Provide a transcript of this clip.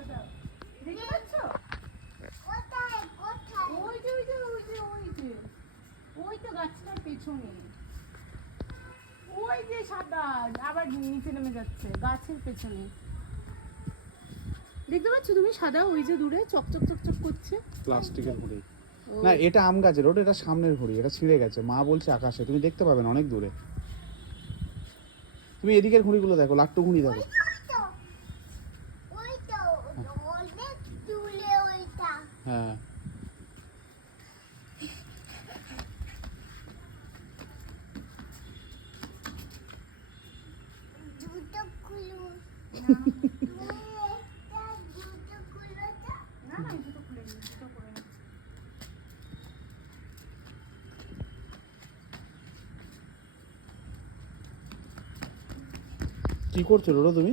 সাদা। দেখতে পাচ্ছ? ওই যে ওই যে ওই যে ওই যে ওই তো গাছটার পেছনে ওই যে সাদা আবার নিচে নেমে যাচ্ছে গাছের পেছনে দেখতে পাচ্ছ তুমি সাদা ওই যে দূরে চকচক চকচক করছে প্লাস্টিকের ঘুড়ি না, এটা আম গাছের ওটা, এটা সামনের ঘুড়ি, এটা ছিঁড়ে গেছে। মা বলছে আকাশে, তুমি দেখতে পাবে না, অনেক দূরে। তুমি এদিকের ঘুড়িগুলো দেখো, লাট্টু ঘুড়ি দেখো। হ্যাঁ, না না জুতো খুলে নি জুতো করে নি কি করছো রোরো তুমি?